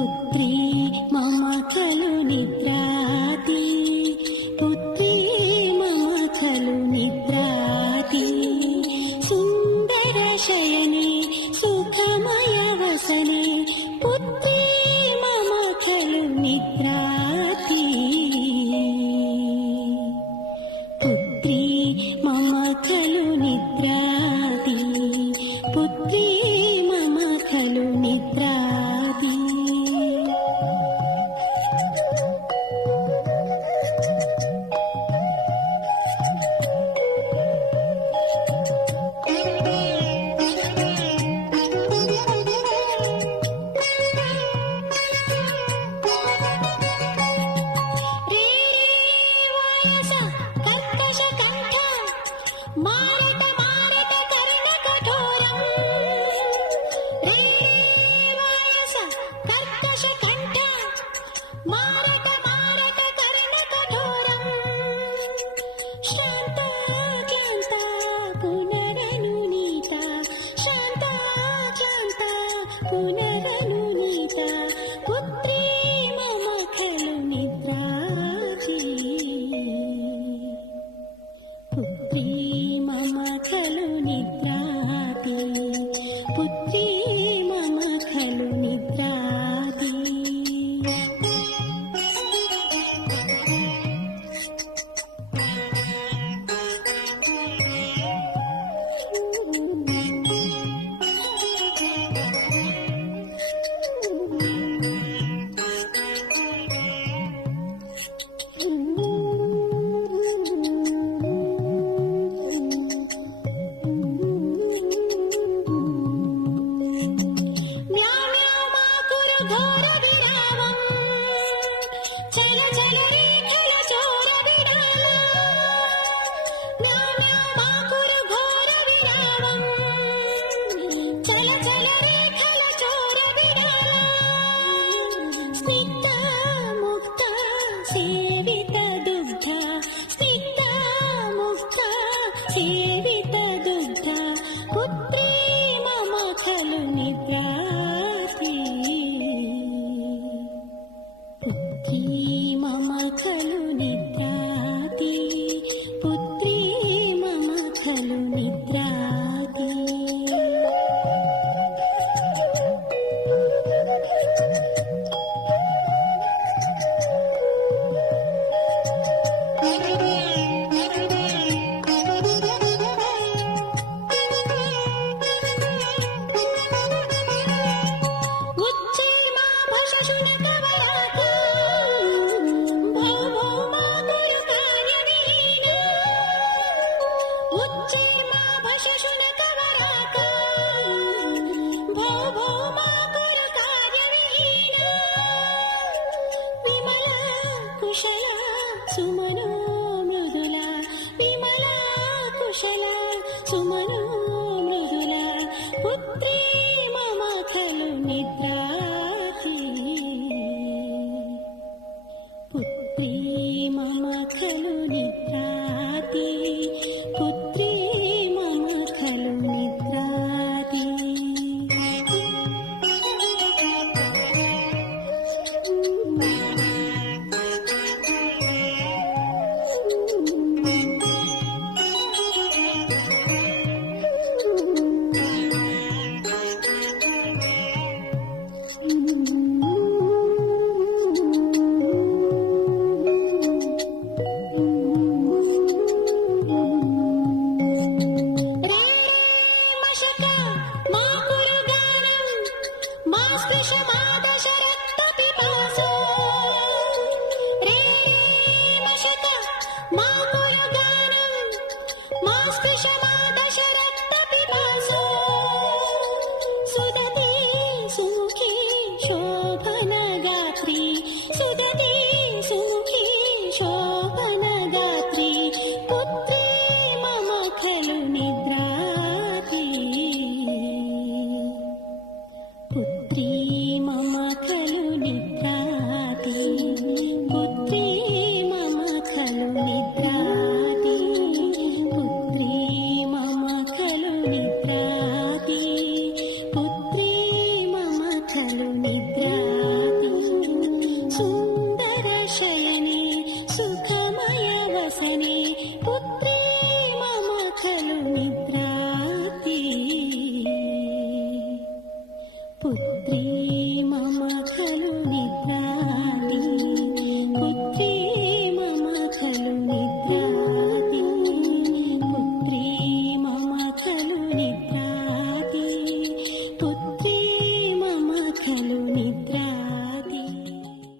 పుత్రి మమతలు నిద్రాతి. పుత్రి మమతలు నిద్రాతి. సుందర శయని సుఖమయ పునరనునిత పుత్రే మమ ఖలు నిద్రాజీ. పుత్రీ జీవిత దుఃఖ ఉద్రేమ మఖలు నిద్రాసి. ఉద్రేమ మఖలు నిద్ర ప్రేమ మఖలుని Lieblingsbücher.